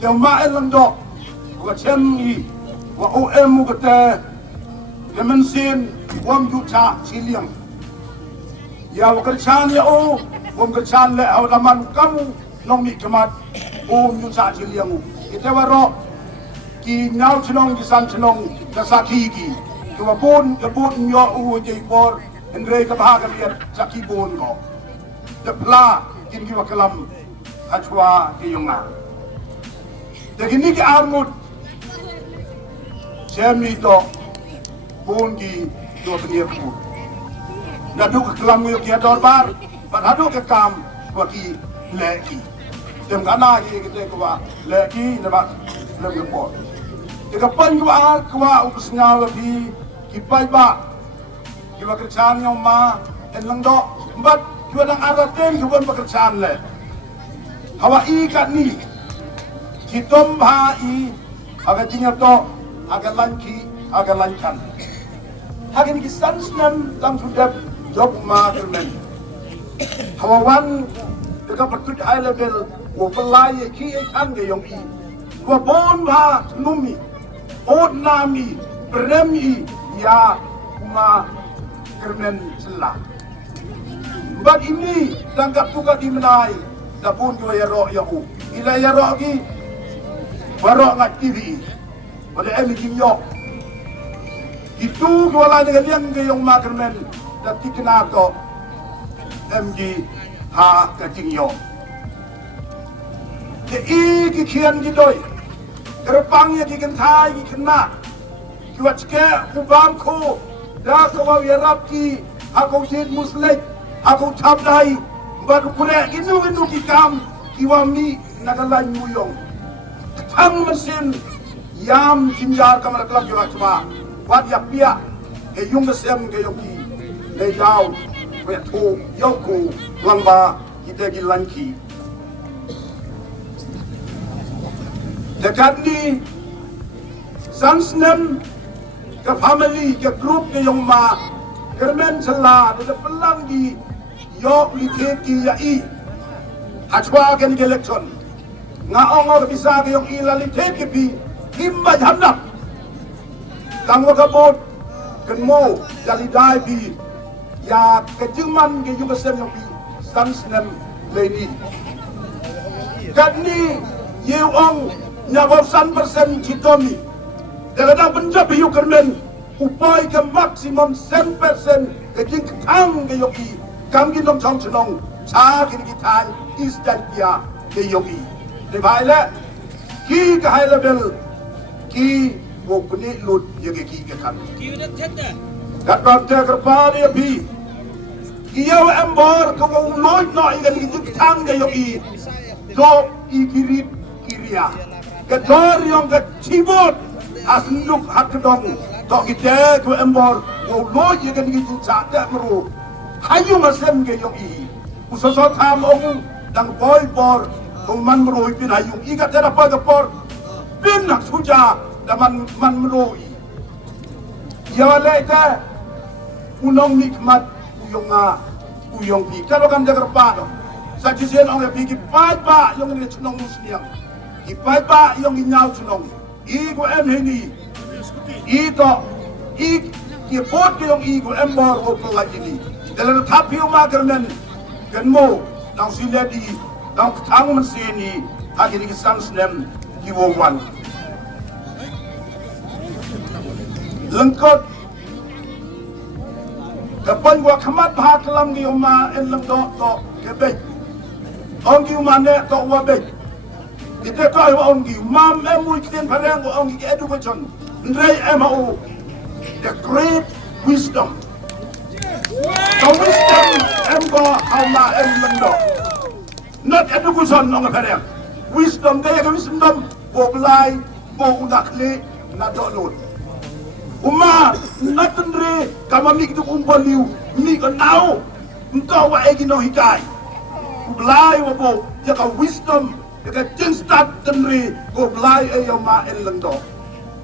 Yang main lendok, wa cemi, wa OM kata, kemensin, wam juta ciliang. Ya wa kerjaan ya wam kerjaan le awdaman kamu nong mi kemat, juta ciliang. Kita waro ki nyau cenong ki san cenong kasaki ki, kewa kebun yo jadi bor, Andre kebahagia lihat saki bon ko. Depla kin ki wakalam hachwa ki yonga. Begini ke armut, cemi to bungi do penirku. Nadu ke kelam yo ki adorbar, nadu ke kam waki leki. Dem kana ki kita kwa leki nama lem kepot. Jika pan kwa upsnya lebih kipai ba, kiwa kerjaan yang ma enlengdo, empat kiwa nang araten kiwa pekerjaan le. Hawa ikat ni. Hitom hai agak tinggal to agak lanki agak lancan. Hagen kisan senam dalam sudah job makermen. Hawawan dekat bertut high level wapelai ki ikan ke yong i. Wabon ba numi od nami premi ya ma kermen selah. Bag ini tanggap tuga di menai dapun dua ya roh ya u. Ila ya roh ki barok ngat TV pada emi yok itu kuala dengan yang ke yang makermen dan tikena to MG ha kacing yok ke ki kian gidoi kerpangnya ki kentai ki kena kuat ke ubam ko dah kau yarap ki aku jid muslim aku tabdai baru kurek inu ki kam kiwami nagalan muyong Tang mesin yam jinjar kamar kelab juga cuma wat ya pia ke yung kesem ke yoki le dau ke tu yoku lamba kita gilanki dekat ni sansnem ke family ke group ke yung ma kermen sela de pelang di yok li ki ya i achwa kan ke election ngaong bisa ke yung ilalitet ke pi himba hamnak tangwa kabot kenmo jali dai bi ya kejuman ke yung kesem yung pi sansnem leni kadni yeong nyago 100% citomi dalam penjab yung kermen upai ke maksimum 100% ke jing tang ke yung pi kam ginong chong chenong cha kini kitai isdan pia ke yung pi Dibaile, ki kahai level, ki wokuni lut yage ki kan. Ki udah tenda. Kat bante kerpani api, kiau embor kau loy no ikan ki tang ga yogi, do ikirit kiria. Kedor yang ke cibot asnuk hak kedong, do kita kau embor kau loy ikan ki cakap meru. Hayu masem ga yogi, usosot ham ong dang boy bor. Man meroi pin hayung ikat ada apa gapor pin nak suja daman man meroi ya wala ita unong nikmat uyong pi kalau kan jaga pa sa jisen ong pi ki pa yung ni chunong musliang ki pa yung inyaw chunong i ko em heni ito ki pot yung i ko embor o pala ini dalam tapi umakermen kan mo nang sila di Nang ketang mesini hagi di kesan senem kiwowan. Lengkot kapan gua kemat bahak kelam gi uma en lem to kebek. Ong gi uma ne to wa bek. Kita kau ong gi mam emu kiten parang ong gi education. Ndrei MO the great wisdom. The wisdom embo ama em lem do. Not education nong kadang. Wisdom kaya ke wisdom boblai bo unakli na dolot. Uma natendre kama mi kitu kumbaliu mi kanao nto wa egino hikai. Boblai wa bo jaka wisdom jaka jinstat tenri boblai ayo ma elendo.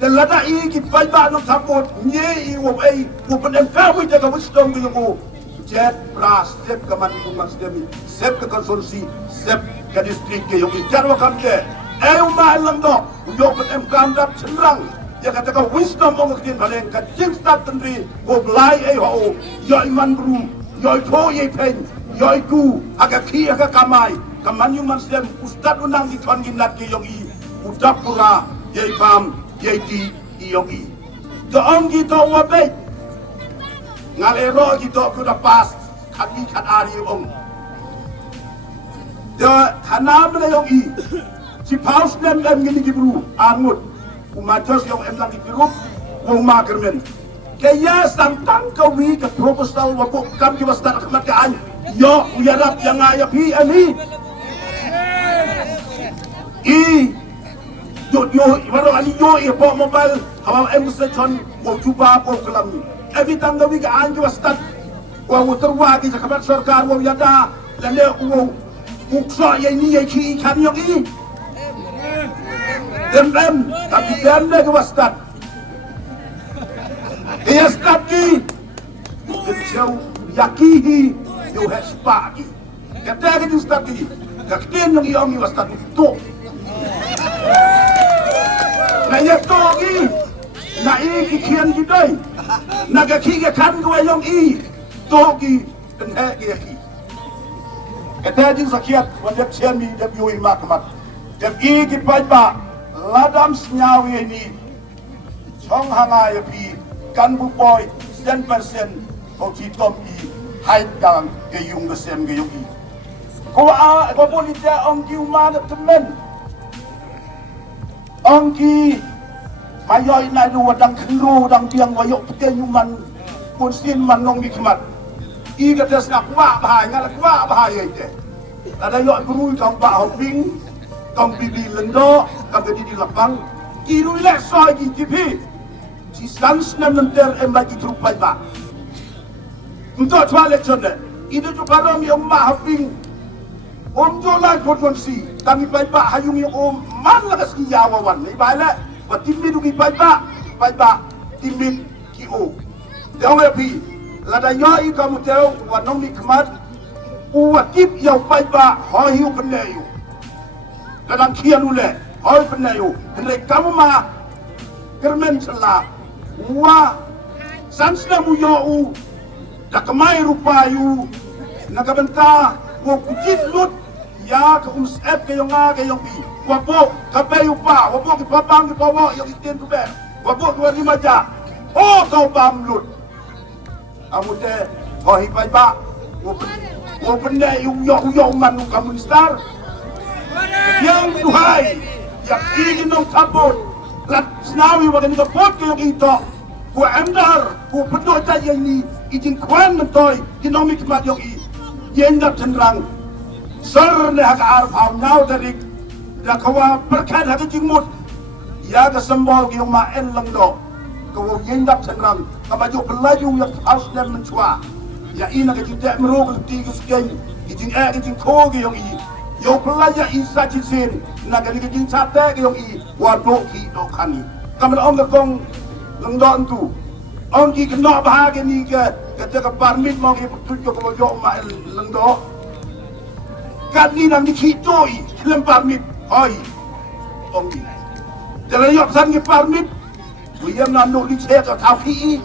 Dan lada i ki ba no tapot nye i wa ai wo pendem kamu jaka wisdom ko jet pras sep ke manung mas demi sep ke konsorsi sep ke distrik ke yogi jarwa kamte umma lang do yo em kam dap chenrang ya kata ka wisdom ong kin balen ka jing start tendri go blai ho yo man bru yo tho ye pen yo ku aga khi aga kamai kamanyu man sem ustad unang di thon gin lat ke yogi udapura ye pam ye di yogi to ong gi to wa be ngale ro gi to ku da pas khat ni khat ari ong de khanam le yogi si paus nem gini gibru angut umatos yung lang gibirup wong makermen kaya samtang kawi ka proposal wako kam ki basta kamakaan yo uyarap yang ayapi ami yo ibaro ani yo po mobile hawa em sa chon wo juba po kalam every tang kawi ka an ki basta wa utarwa ki sa kamat sarkar wo yada lale wo ukso ye ni ye ki kan yo Dem tapi dende ke wastat. Ia staki kecau yakihi yo hespagi. Kata ke staki. Kakten yang iong wastat itu. Na ye togi na i kian gidai. Na gaki ke kan go yong i togi den he ki. Kata jing sakiat wandep chen mi dep yui makmat. Dep i ki ba ladam senyawi ini chong hanga ya pi kan bu boy 100% ko chi tom i hai dang ke yung de sem ke yung i ko politia ong ki ma de temen ong ki mayoi nai lu wadang khru dang tiang wa yok ke nyuman pun sin man nong ki khmat i ga tes na kwa ba ngala kwa ba ye te ada yo guru tong ba hong ping tong bibi lendo kam di lapang kiru le soi gi tipi si sans nam nanter em lagi trupai ba untuk twale chonde itu tu karom yang ma haping om jola kon si kami pai ba hayung yang om man la ski yawan ni ba la timmi du gi pai ba timmi ki o dong pi la da yo I kamu teu wa nong ni kmat u wa tip yau pai ba ho hiu peneyu dalam kian ule hoi penayu hendak kamu ma kermen celah wa sansna mu yo da kamai rupayu naga benta wo kujit lut ya ke umsep ke yonga ke yong bi wa po kapeyu pa wa po ki papang ki pawo yo iten tu be wa po ki wari maja o kau pam lut amute hoi pai ba wo penayu yo man kamu star yang Tuhan yang ingin nong tabut lat snawi wagan ka pot ko yung ito ku amdar ku pedo ta ini ijin kwan mentoy dinamik mat yung I yendap cendrang sar ne hak arf au nau darik da kawa berkat hak jingmut ya ka sembol yung ma en lang do ko yendap cendrang kamaju pelaju yang harus nem mencua ya ina ka tidak merugul tigus geng ijin ijin ko yung I yo pelaya isa cisin na gani ke sate ke yung I wado ki do kani kamal ong kong lengdon tu ong ki kena bahagi ni ke ka permit mo ki tujo ko yo ma lengdo kan ni nang di ki doi lem permit oi ong ki jalan yo san ki permit William na no di che ka tau ki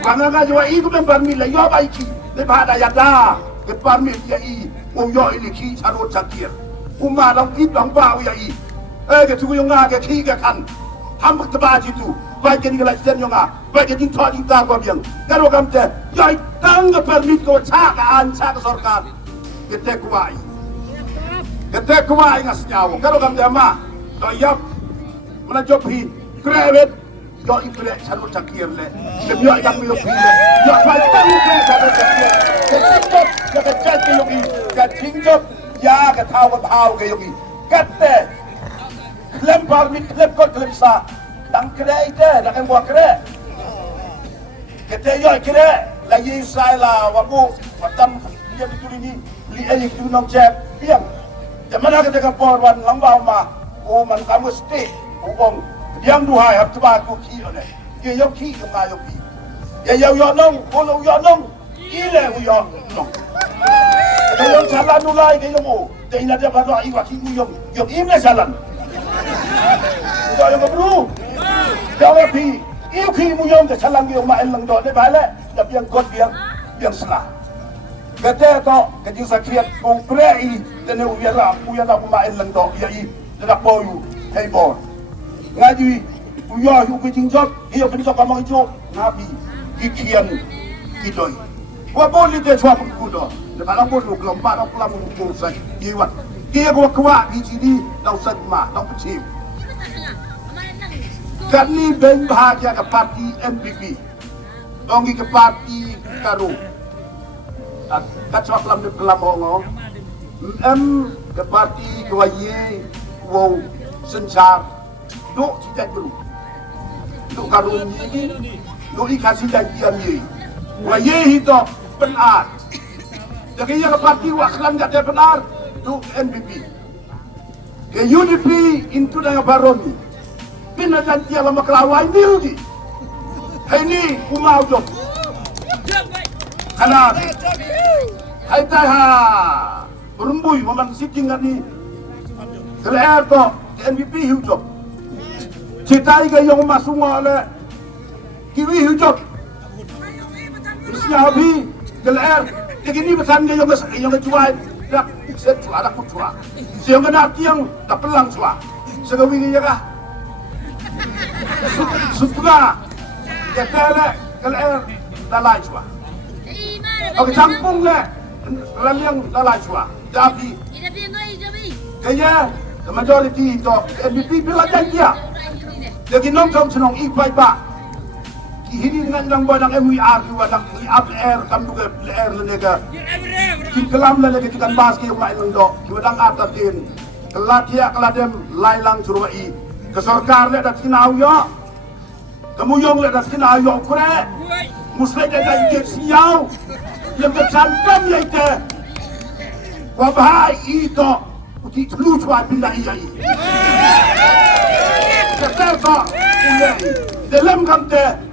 wanga ga yo I ko lem permit la yo bai ki le ba da ya da ke permit ya I yo ini ki charo chakir uma long ki long ba ya I ke tu yo nga ke ki ke kan ham ta ba ji tu ba ke ni la sen yo nga ba ke jing thodi ta ko biang karo kam te yo tang ke permit ko cha ka an cha ka sarkar ke te kuai ngas nyawo karo kam te ma do yap mana job hi krevet yo I kre charo chakir le yo yang yo pi le yo ba tang ke charo chakir ke chat ke yo I ka tingjop ya ka thaw ka bhaw ke yogi katte klem permit klem ko klem sa dang kre ite da kan wa kre kete yo kre la yi sai la wa bu patam dia betul ini li ai tu nong chat piang de mana ka ka por wan lang ba ma o man kamu sti o bong yang du hai hab tba ku ki ne ye yo ki ka ma yo ki ye yo nong o lo yo nong ile u yo nong Kalau jalan mulai ke yomo, tidak ada pada iwak ibu yom im le jalan. do yang bru jawab pi yêu khi mu yong ke salang yong ma lang do de bale dap yang god yang sela kata to ke ju sakiat kong prei de ne uyala ku ma lang do ya i de dak boyu hey bon ngaji uyo yu ke jing job hiyo ke job amang jo nabi kikian kidoi wa boli de chwa ku do de bala bo lu glom ba dak lam ku sai yiwat kia gua kwa di sini lau sama lau pecim kan ni ben bahagia ke parti MPP ongi ke parti karu kat sebab lam de kelam ngong ke parti kuaye wo sencar do tidak dulu do karu ni do ikasi janjian ye kuaye hito benar jadi yang ke parti waklan gak ada benar to NPP ke UDP into dengan baroni pinajan dia lama kelawai nilgi hai ni kumau jom kana hai taha berumbui memang sitting ni kelair to NPP hiu jom citai ke yang masuk oleh kiwi hiu jom siapi kelair begini pesan ke yang kecuali dak set cua dak cua siang kena tiang tak pelang cua segawi ni kah sutra ketele kele lalai cua ok campung le laliang lalai cua tapi kaya majority itu MPP bila janji jadi nom som senong ipai ba ini dengan yang badang MWR di badang IAPR kam juga LR lenega kelam lenega kan bas ke mai lendo di badang atatin kelatia keladem lailang surwai ke sarkar le dat kinau yo kemuyong le dat kinau yo kure musle de dan ke siau yang kecantam ya ite wabahai itu uti lu cua pindah iya keteso ulai dalam kamte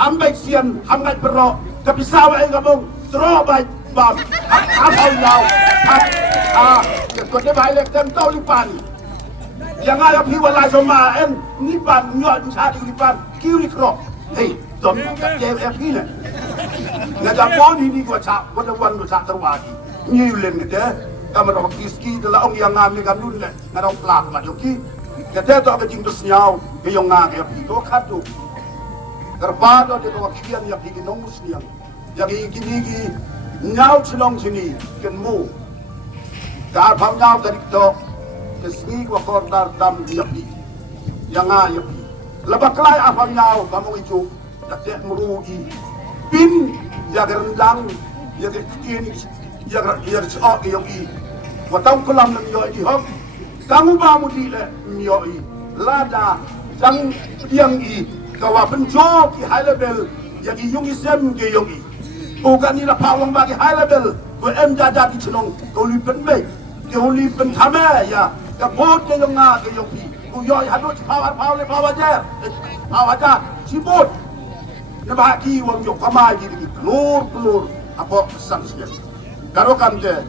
hambai sian hambai perro tapi sawa yang kamu terobak bab apa yau kau baik tem tahu lipan yang ada piwala sama nipan nyok cari lipan kiri krok hei dom JF ni nggak jamon ini gua cak gua dewan gua cak terwadi nyulen gitu kamu orang kiski adalah orang yang ngambil kamu ni nggak orang pelak lah joki kita tu apa jingdos nyau yang ngambil itu kado terpada di bawah kian yang gigi nongus niang yang gigi nyau celong sini kenmu dar pam nyau dari to kesni ko kortar tam yapi yang yapi lebak kelai apa nyau kamu itu tak merugi pin jaga rendang jaga kian jaga sok yoki watau kelam nang yo di hok kamu bamu di le yoi lada jang yang kawa penjo ki high level yang yung isem ke yung bukan ni pawang bagi high level ko em jaja di chenong ko lipen me ke lipen thame ya ka bot ke yung nga ke yung pi ku yo hanut power ja sibut na baki wong yo kamai di pelur apa pesan sia karo kamte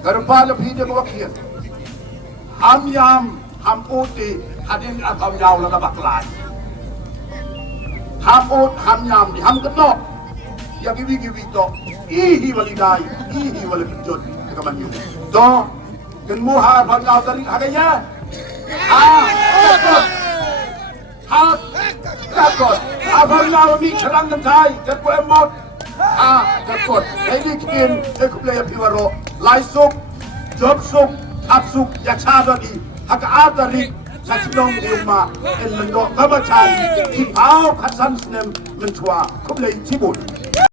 karo pa le pi de ko kian ham yam ham uti hadin akam yaw la baklai ham ut ham yam di ham kenok yang giwi to ihi walidai ihi wal penjot kaman yu to ken muha ban yaw dari hagaya takut abang yaw mi serang dan sai ket ko emot takut ini kin ekuplaya piwaro laisuk job suk apsuk yaksadadi hak adari Sasinong Ilma in Lendo Kabachan, Tipao Kasan Snem Mentua, Kublai Tibut.